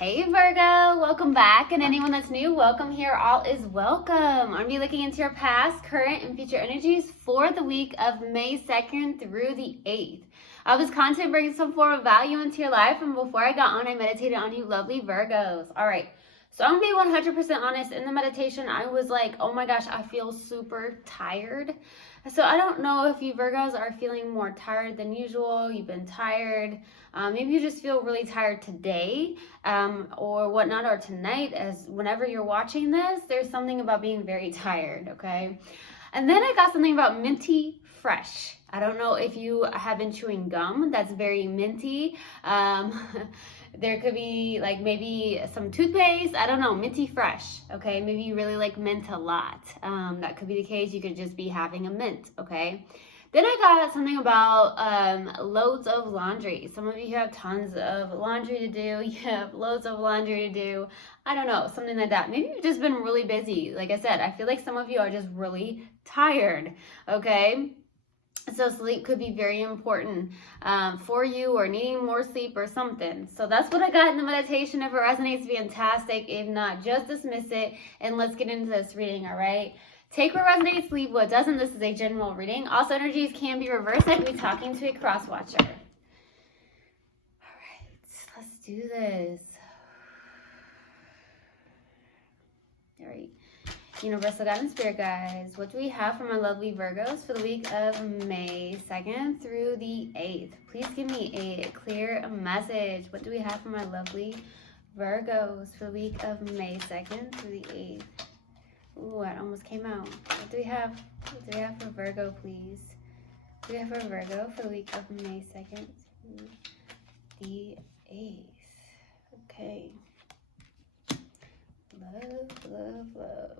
Hey Virgo, welcome back, and anyone that's new, welcome here. All is welcome. I'm going to be looking into your past, current, and future energies for the week of May 2nd through the 8th. This content brings some form of value into your life, and before I got on, I meditated on you lovely Virgos. All right, so I'm going to be 100% honest. In the meditation, I was like, oh my gosh, I feel super tired. So I don't know if you Virgos are feeling more tired than usual. You've been tired. Maybe you just feel really tired today or whatnot, or tonight, as whenever you're watching this, there's something about being very tired, okay? And then I got something about minty fresh. I don't know if you have been chewing gum that's very minty. There could be like maybe some toothpaste. I don't know, minty fresh, okay? Maybe you really like mint a lot. That could be the case. You could just be having a mint, okay? Then I got something about loads of laundry. Some of you have tons of laundry to do. You have loads of laundry to do. I don't know, something like that. Maybe you've just been really busy. Like I said, I feel like some of you are just really tired, okay? So sleep could be very important for you, or needing more sleep or something. So that's what I got in the meditation. If it resonates, fantastic. If not, just dismiss it and let's get into this reading, all right? Take what resonates, leave what doesn't. This is a general reading. Also, energies can be reversed. I could be talking to a cross watcher. All right, let's do this. All right. Universal God and Spirit Guides, what do we have for my lovely Virgos for the week of May 2nd through the 8th? Please give me a clear message. What do we have for my lovely Virgos for the week of May 2nd through the 8th? Ooh, it almost came out. What do we have? What do we have for Virgo, please? What do we have for Virgo for the week of May 2nd through the 8th? Okay. Love, love, love.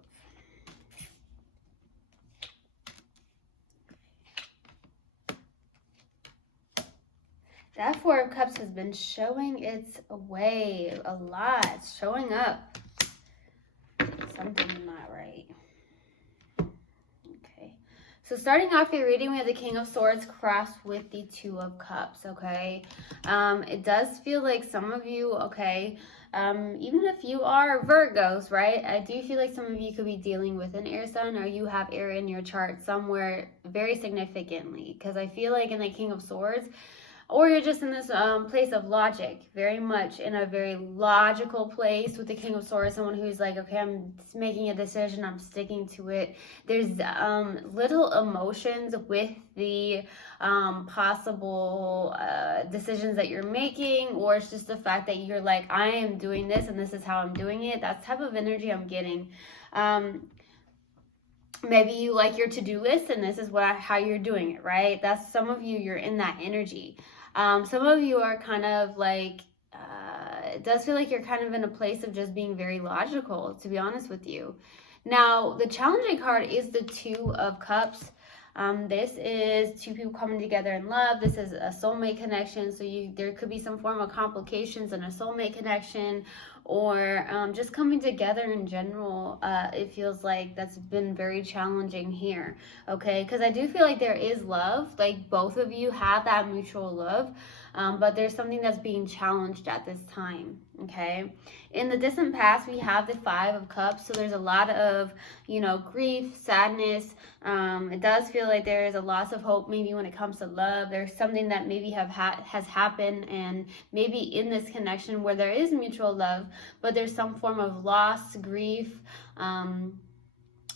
That Four of Cups has been showing its way a lot. It's showing up. Something's not right. Okay. So starting off your reading, we have the King of Swords crossed with the Two of Cups, okay? It does feel like some of you, okay, even if you are Virgos, right? I do feel like some of you could be dealing with an air sign, or you have air in your chart somewhere very significantly. Because I feel like in the King of Swords, or you're just in this place of logic, very much in a very logical place with the King of Swords, someone who's like, okay, I'm making a decision, I'm sticking to it. There's little emotions with the possible decisions that you're making, or it's just the fact that you're like, I am doing this and this is how I'm doing it. That type of energy I'm getting. Maybe you like your to-do list and this is how you're doing it, right? That's some of you, you're in that energy. Some of you are kind of like, it does feel like you're kind of in a place of just being very logical, to be honest with you. Now, the challenging card is the Two of Cups. This is two people coming together in love. This is a soulmate connection. So there could be some form of complications in a soulmate connection, or just coming together in general. It feels like that's been very challenging here, okay? Because I do feel like there is love. Like both of you have that mutual love, but there's something that's being challenged at this time, okay? In the distant past, we have the Five of Cups. So there's a lot of, grief, sadness. It does feel like there is a loss of hope maybe when it comes to love. There's something that maybe has happened, and maybe in this connection where there is mutual love, but there's some form of loss, grief.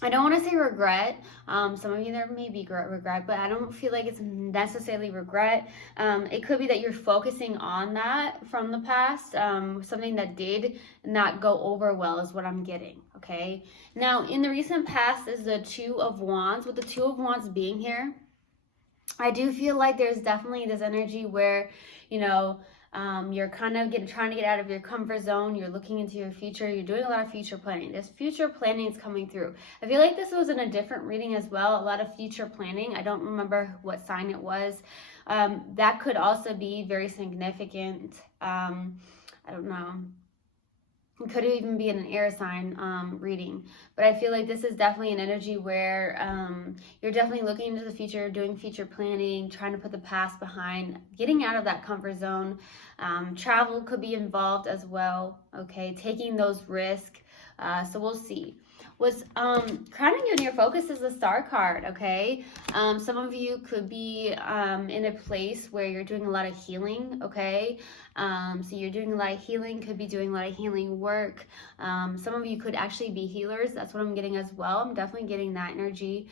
I don't want to say regret. Some of you, there may be regret, but I don't feel like it's necessarily regret. It could be that you're focusing on that from the past, something that did not go over well is what I'm getting, okay? Now, in the recent past is the Two of Wands. With the Two of Wands being here, I do feel like there's definitely this energy where, you're kind of trying to get out of your comfort zone. You're looking into your future. You're doing a lot of future planning. This future planning is coming through. I feel like this was in a different reading as well. A lot of future planning. I don't remember what sign it was. That could also be very significant. I don't know. It could even be in an air sign reading. But I feel like this is definitely an energy where you're definitely looking into the future, doing future planning, trying to put the past behind, getting out of that comfort zone. Travel could be involved as well, okay? Taking those risks. So we'll see. What's crowning you in your focus is the Star card, okay? Some of you could be in a place where you're doing a lot of healing, okay? So you're doing a lot of healing, could be doing a lot of healing work. Some of you could actually be healers. That's what I'm getting as well. I'm definitely getting that energy.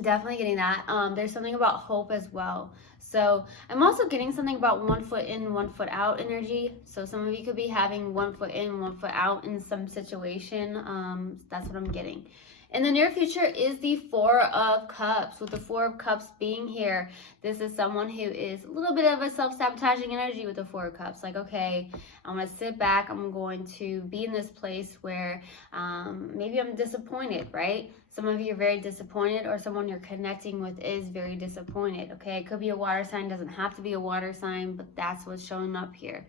Definitely getting that. There's something about hope as well. So I'm also getting something about 1 foot in, 1 foot out energy. So some of you could be having 1 foot in, 1 foot out in some situation. That's what I'm getting. In the near future is the Four of Cups. With the Four of Cups being here, this is someone who is a little bit of a self-sabotaging energy with the Four of Cups. Like, okay, I'm going to sit back. I'm going to be in this place where maybe I'm disappointed, right? Some of you are very disappointed, or someone you're connecting with is very disappointed, okay? It could be a water sign, doesn't have to be a water sign, but that's what's showing up here.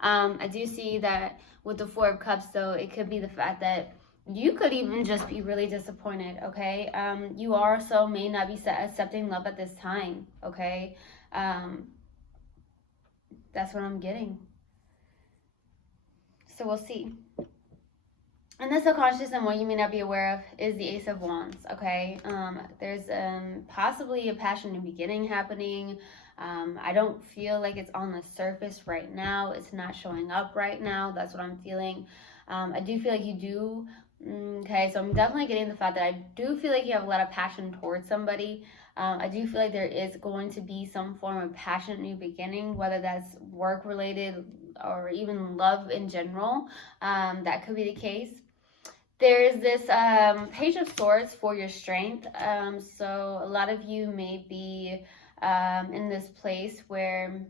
I do see that with the Four of Cups, though, it could be the fact that you could even just be really disappointed, okay? You also may not be accepting love at this time, okay? That's what I'm getting. So we'll see. And the subconscious and what you may not be aware of is the Ace of Wands, okay? There's possibly a passion new beginning happening. I don't feel like it's on the surface right now. It's not showing up right now. That's what I'm feeling. I do feel like you do. Okay, so I'm definitely getting the fact that I do feel like you have a lot of passion towards somebody. I do feel like there is going to be some form of passionate new beginning, whether that's work related or even love in general. That could be the case. There's this Page of Swords for your strength. So a lot of you may be in this place where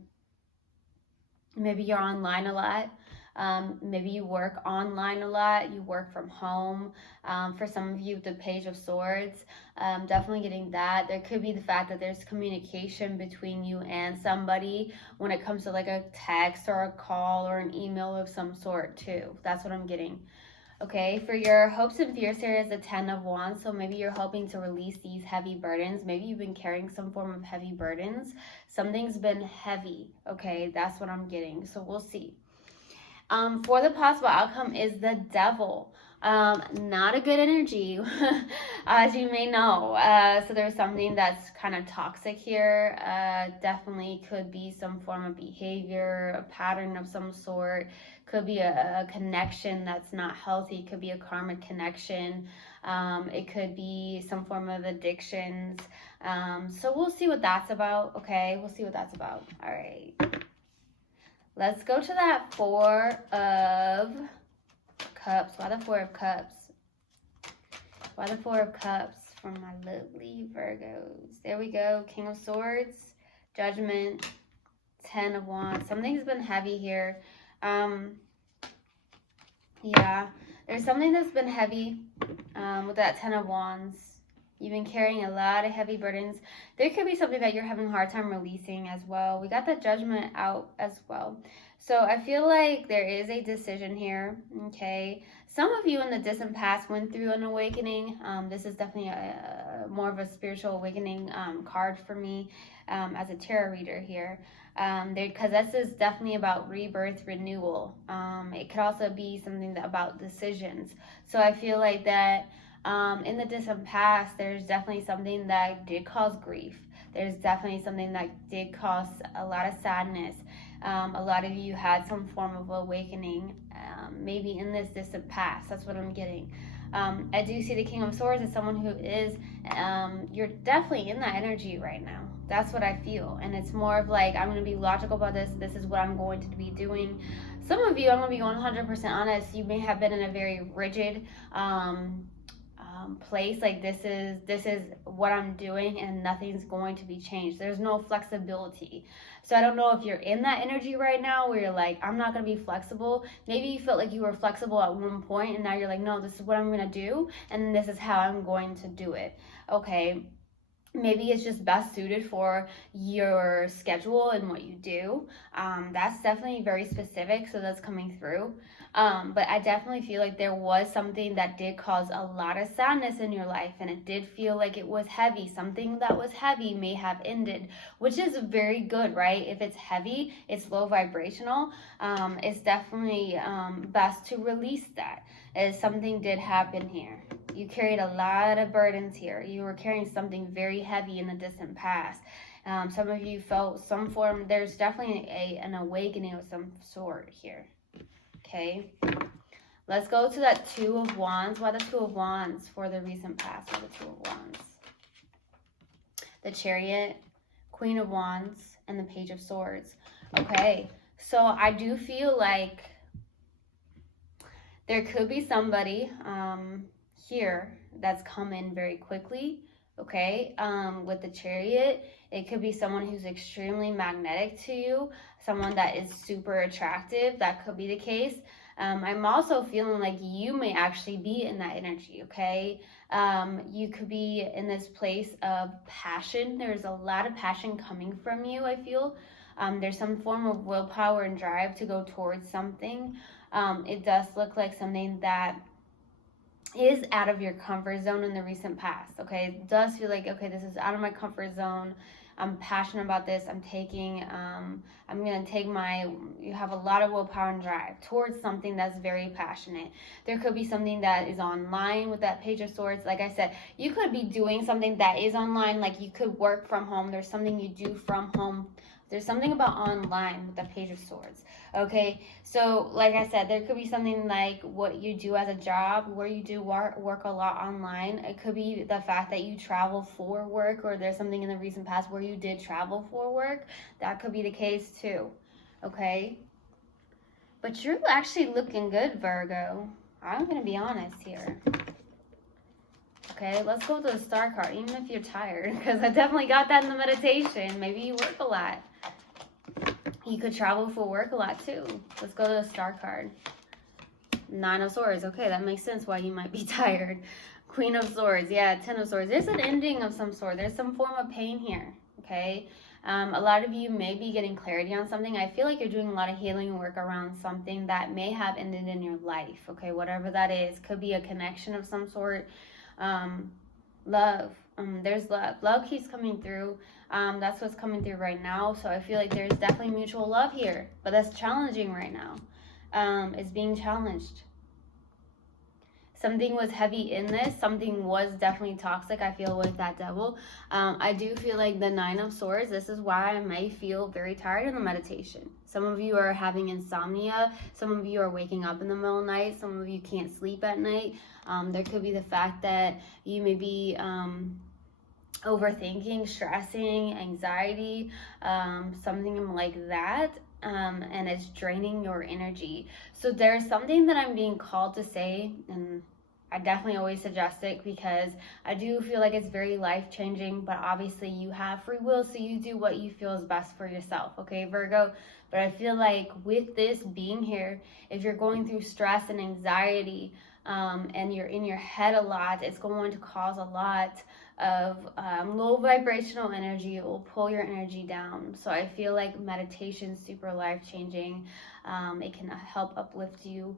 maybe you're online a lot. Maybe you work online a lot, you work from home. For some of you, the Page of Swords, definitely getting that. There could be the fact that there's communication between you and somebody when it comes to like a text or a call or an email of some sort too. That's what I'm getting. Okay, for your hopes and fears here is the 10 of Wands. So maybe you're hoping to release these heavy burdens. Maybe you've been carrying some form of heavy burdens. Something's been heavy. Okay, that's what I'm getting. So we'll see. For the possible outcome is the Devil. Not a good energy, as you may know. So there's something that's kind of toxic here. Definitely could be some form of behavior, a pattern of some sort. Could be a connection that's not healthy. Could be a karmic connection. It could be some form of addictions. So we'll see what that's about. Okay, we'll see what that's about. All right. Let's go to that Four of Cups. Why the Four of Cups? Why the Four of Cups for my lovely Virgos? There we go. King of Swords, Judgment, 10 of Wands. Something's been heavy here. Yeah, there's something that's been heavy with that 10 of Wands. You've been carrying a lot of heavy burdens. There could be something that you're having a hard time releasing as well. We got that Judgment out as well. So I feel like there is a decision here, okay? Some of you in the distant past went through an awakening. This is definitely more of a spiritual awakening card for me as a tarot reader here. Because this is definitely about rebirth, renewal. It could also be something about decisions. So I feel like that in the distant past, there's definitely something that did cause grief. There's definitely something that did cause a lot of sadness. A lot of you had some form of awakening, maybe in this distant past. That's what I'm getting. I do see the King of Swords as someone who is, you're definitely in that energy right now. That's what I feel. And it's more of like, I'm going to be logical about this. This is what I'm going to be doing. Some of you, I'm going to be 100% honest, you may have been in a very rigid place. Like this is what I'm doing and nothing's going to be changed. There's no flexibility. So I don't know if you're in that energy right now where you're like, I'm not going to be flexible. Maybe you felt like you were flexible at one point and now you're like, no, this is what I'm going to do and this is how I'm going to do it. Okay. maybe it's just best suited for your schedule and what you do. That's definitely very specific, so that's coming through. But I definitely feel like there was something that did cause a lot of sadness in your life, and it did feel like it was heavy. Something that was heavy may have ended, which is very good, right? If it's heavy, it's low vibrational. It's definitely best to release that, as something did happen here. You carried a lot of burdens here. You were carrying something very heavy in the distant past. Some of you felt some form, there's definitely an awakening of some sort here. Okay. Let's go to that Two of Wands. Why the Two of Wands for the recent past of the Two of Wands? The Chariot, Queen of Wands, and the Page of Swords. Okay. So I do feel like there could be somebody here that's come in very quickly, okay? With the Chariot, it could be someone who's extremely magnetic to you, someone that is super attractive. That could be the case. I'm also feeling like you may actually be in that energy, okay? You could be in this place of passion. There's a lot of passion coming from you, I feel. There's some form of willpower and drive to go towards something. It does look like something that is out of your comfort zone in the recent past, okay? It does feel like, okay, this is out of my comfort zone. I'm passionate about this. I'm going to take you have a lot of willpower and drive towards something that's very passionate. There could be something that is online with that Page of Swords. Like I said, you could be doing something that is online, like you could work from home. There's something you do from home. There's something about online with the Page of Swords, okay? So, like I said, there could be something like what you do as a job, where you do work a lot online. It could be the fact that you travel for work, or there's something in the recent past where you did travel for work. That could be the case too, okay? But you're actually looking good, Virgo. I'm going to be honest here. Okay, let's go to the Star card, even if you're tired, because I definitely got that in the meditation. Maybe you work a lot. You could travel for work a lot too. Let's go to the Star card. Nine of Swords. Okay, that makes sense why you might be tired. Queen of Swords. Yeah, Ten of Swords. There's an ending of some sort. There's some form of pain here. Okay. A lot of you may be getting clarity on something. I feel like you're doing a lot of healing work around something that may have ended in your life. Okay, whatever that is. Could be a connection of some sort. Love. There's love. Love keeps coming through. That's what's coming through right now. So I feel like there's definitely mutual love here, but that's challenging right now. It's being challenged. Something was heavy in this. Something was definitely toxic, I feel, with that Devil. I do feel like the Nine of Swords, this is why I may feel very tired in the meditation. Some of you are having insomnia. Some of you are waking up in the middle of the night. Some of you can't sleep at night. There could be the fact that you may be overthinking, stressing, anxiety, something like that. And it's draining your energy. So there's something that I'm being called to say, and I definitely always suggest it because I do feel like it's very life-changing, but obviously you have free will, so you do what you feel is best for yourself, okay, Virgo? But I feel like with this being here, if you're going through stress and anxiety, and you're in your head a lot, it's going to cause a lot of low vibrational energy. It will pull your energy down. So I feel like meditation is super life-changing. It can help uplift you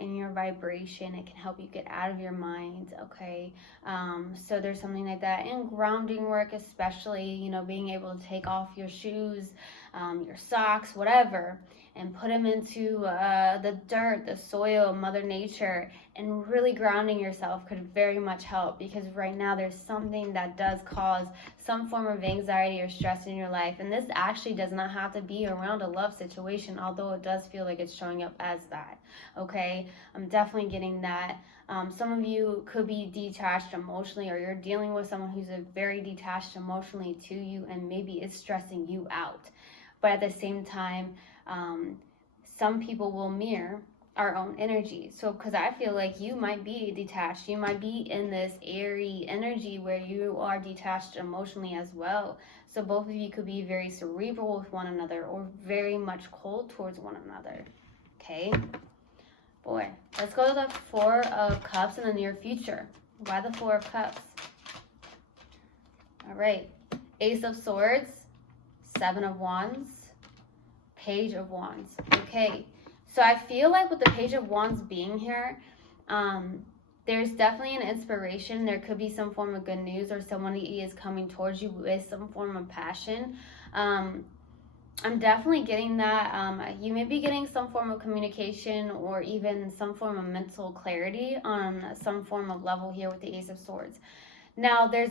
in your vibration. It can help you get out of your mind, okay? So there's something like that. And grounding work especially, you know, being able to take off your shoes, your socks, whatever, and put them into the dirt, the soil, Mother Nature, and really grounding yourself could very much help, because right now there's something that does cause some form of anxiety or stress in your life, and this actually does not have to be around a love situation, although it does feel like it's showing up as that, okay? I'm definitely getting that. Some of you could be detached emotionally, or you're dealing with someone who's very detached emotionally to you, and maybe it's stressing you out. But at the same time, some people will mirror our own energy. So, because I feel like you might be detached, you might be in this airy energy where you are detached emotionally as well. So both of you could be very cerebral with one another, or very much cold towards one another. Okay? Boy, let's go to the Four of Cups in the near future. Why the Four of Cups? All right. Ace of Swords, Seven of Wands, Page of Wands. Okay. So I feel like with the Page of Wands being here, there's definitely an inspiration. There could be some form of good news, or someone is coming towards you with some form of passion. I'm definitely getting that. You may be getting some form of communication or even some form of mental clarity on some form of level here with the Ace of Swords. Now, there's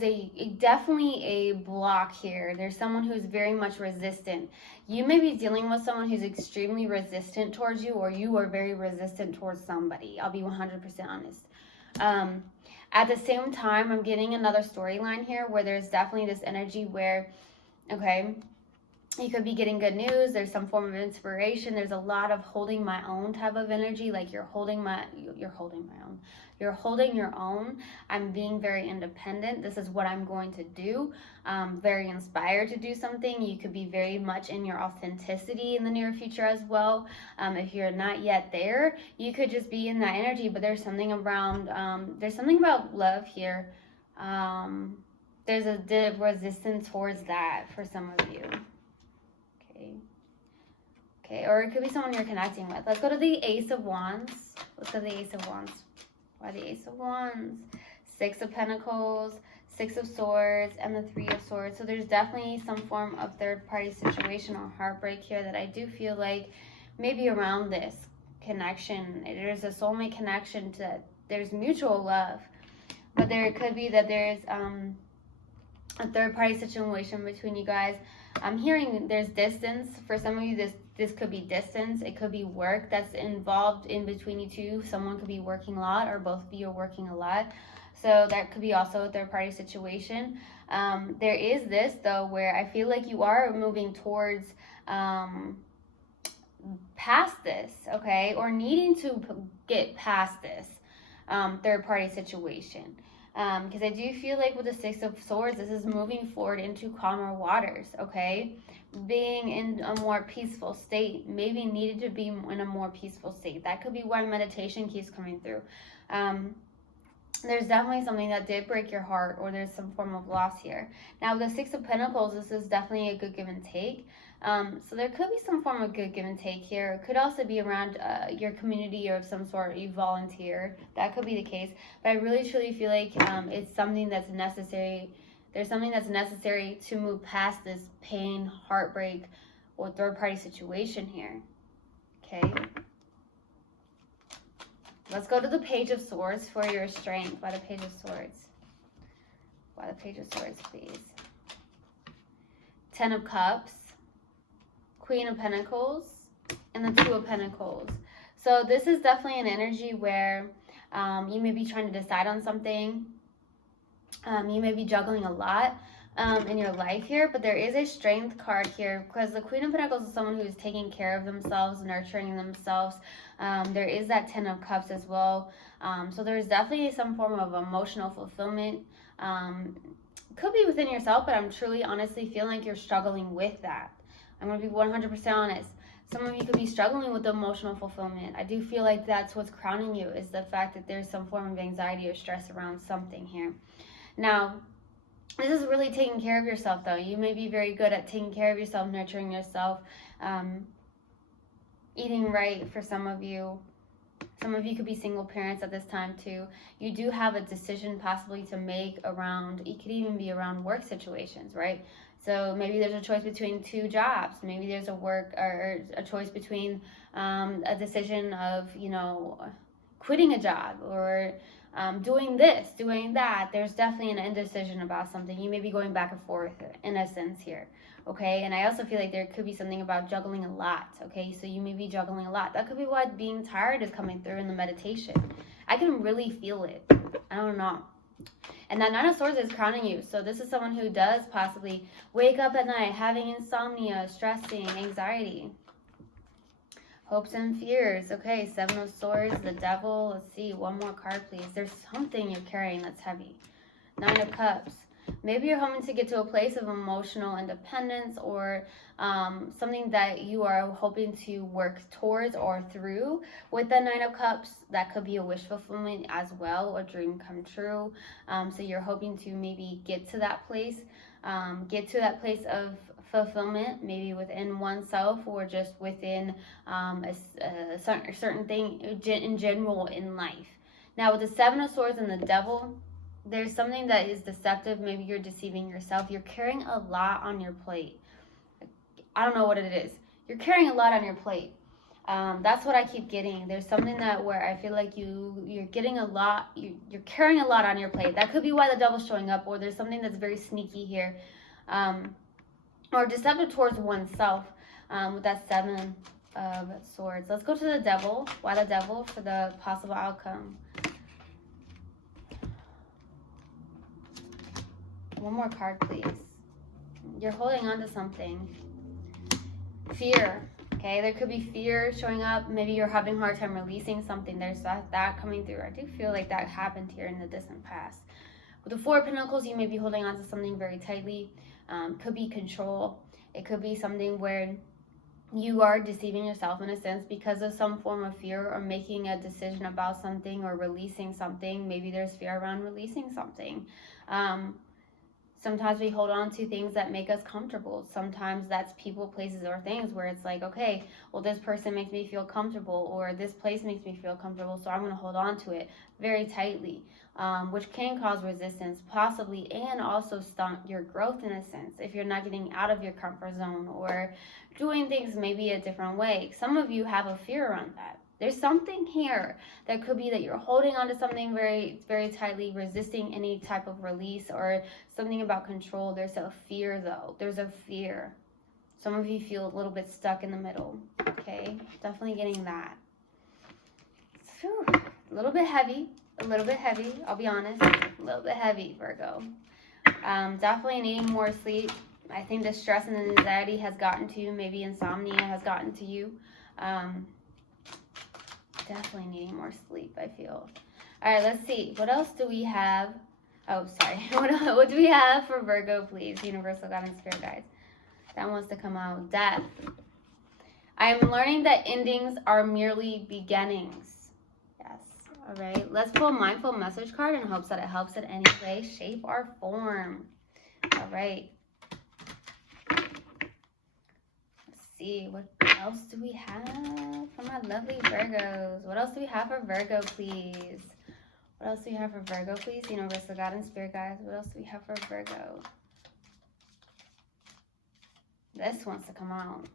definitely a block here. There's someone who's very much resistant. You may be dealing with someone who's extremely resistant towards you, or you are very resistant towards somebody. I'll be 100% honest. At the same time, I'm getting another storyline here where there's definitely this energy where, okay, you could be getting good news. There's some form of inspiration. There's a lot of holding my own type of energy. Like you're holding your own. I'm being very independent. This is what I'm going to do. Very inspired to do something. You could be very much in your authenticity in the near future as well. If you're not yet there, you could just be in that energy. But there's something around, there's something about love here. There's a resistance towards that for some of you. Okay, or it could be someone you're connecting with. Let's go to the Ace of Wands. Let's go to the Ace of Wands. Why the Ace of Wands? Six of Pentacles, Six of Swords, and the Three of Swords. So there's definitely some form of third-party situation or heartbreak here that I do feel like maybe around this connection. There's a soulmate connection to, there's mutual love. But there could be that there's a third-party situation between you guys. I'm hearing there's distance. For some of you, this could be distance. It could be work that's involved in between you two. Someone could be working a lot, or both of you are working a lot. So that could be also a third-party situation. There is this, though, where I feel like you are moving towards past this, okay? Or needing to get past this third-party situation. Because I do feel like with the Six of Swords, this is moving forward into calmer waters, okay? Being in a more peaceful state, maybe needed to be in a more peaceful state. That could be why meditation keeps coming through. There's definitely something that did break your heart, or there's some form of loss here. Now, with the Six of Pentacles, this is definitely a good give and take. So there could be some form of good give and take here. It could also be around your community or of some sort, you volunteer. That could be the case. But I really truly feel like it's something that's necessary. There's something that's necessary to move past this pain, heartbreak, or third-party situation here. Okay. Let's go to the Page of Swords for your strength. Why the Page of Swords? Why the Page of Swords, please? Ten of Cups, Queen of Pentacles, and the Two of Pentacles. So this is definitely an energy where you may be trying to decide on something. You may be juggling a lot in your life here, but there is a strength card here because the Queen of Pentacles is someone who is taking care of themselves, nurturing themselves. There is that Ten of Cups as well. So there's definitely some form of emotional fulfillment. Could be within yourself, but I'm truly honestly feeling like you're struggling with that. I'm going to be 100% honest. Some of you could be struggling with emotional fulfillment. I do feel like that's what's crowning you, is the fact that there's some form of anxiety or stress around something here. Now, this is really taking care of yourself, though. You may be very good at taking care of yourself, nurturing yourself, eating right for some of you. Some of you could be single parents at this time, too. You do have a decision possibly to make around, it could even be around work situations, right? So maybe there's a choice between two jobs. Maybe there's a choice between a decision of, quitting a job or doing this, doing that. There's definitely an indecision about something. You may be going back and forth in a sense here, okay? And I also feel like there could be something about juggling a lot, okay? So you may be juggling a lot. That could be why being tired is coming through in the meditation. I can really feel it. I don't know. And that Nine of Swords is crowning you. So this is someone who does possibly wake up at night having insomnia, stressing, anxiety, hopes and fears. Okay, Seven of Swords, the Devil. Let's see, one more card, please. There's something you're carrying that's heavy. Nine of Cups. Maybe you're hoping to get to a place of emotional independence, or something that you are hoping to work towards or through with the Nine of Cups. That could be a wish fulfillment as well, a dream come true. So you're hoping to maybe get to that place. get to that place of fulfillment, maybe within oneself or just within a certain thing in general in life. Now, with the Seven of Swords and the Devil, there's something that is deceptive. Maybe you're deceiving yourself. You're carrying a lot on your plate. I don't know what it is. You're carrying a lot on your plate. That's what I keep getting. There's something that where I feel like you're getting a lot, you're carrying a lot on your plate. That could be why the devil's showing up, or there's something that's very sneaky here, or deceptive towards oneself with that Seven of Swords. Let's go to the devil. Why the devil? For the possible outcome. One more card, please. You're holding on to something. Fear. Okay, there could be fear showing up. Maybe you're having a hard time releasing something. There's that coming through. I do feel like that happened here in the distant past. With the Four of Pentacles, you may be holding on to something very tightly. Could be control. It could be something where you are deceiving yourself in a sense because of some form of fear or making a decision about something or releasing something. Maybe there's fear around releasing something. Sometimes we hold on to things that make us comfortable. Sometimes that's people, places, or things where it's like, okay, well, this person makes me feel comfortable, or this place makes me feel comfortable, so I'm going to hold on to it very tightly, which can cause resistance possibly, and also stunt your growth in a sense if you're not getting out of your comfort zone or doing things maybe a different way. Some of you have a fear around that. There's something here that could be that you're holding on to something very, very tightly, resisting any type of release, or something about control. There's a fear, though. There's a fear. Some of you feel a little bit stuck in the middle. Okay, definitely getting that. Whew. A little bit heavy. A little bit heavy. I'll be honest. A little bit heavy, Virgo. Definitely needing more sleep. I think the stress and the anxiety has gotten to you. Maybe insomnia has gotten to you. Definitely needing more sleep, I feel. All right, let's see. What else do we have? Oh, sorry. What do we have for Virgo, please? Universal God and Spirit Guides. That wants to come out. Death. I am learning that endings are merely beginnings. Yes. All right. Let's pull a mindful message card in hopes that it helps in any way, shape, or form. All right. See, what else do we have for my lovely Virgos? What else do we have for Virgo, please? What else do we have for Virgo, please? Universal God and Spirit Guides. What else do we have for Virgo? This wants to come out.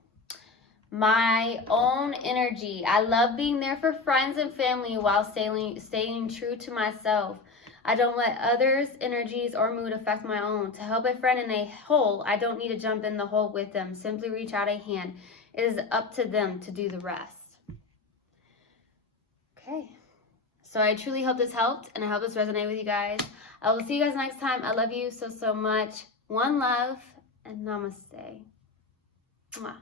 My own energy. I love being there for friends and family while staying true to myself. I don't let others' energies or mood affect my own. To help a friend in a hole, I don't need to jump in the hole with them. Simply reach out a hand. It is up to them to do the rest. Okay. So I truly hope this helped, and I hope this resonated with you guys. I will see you guys next time. I love you so, so much. One love, and namaste. Mwah.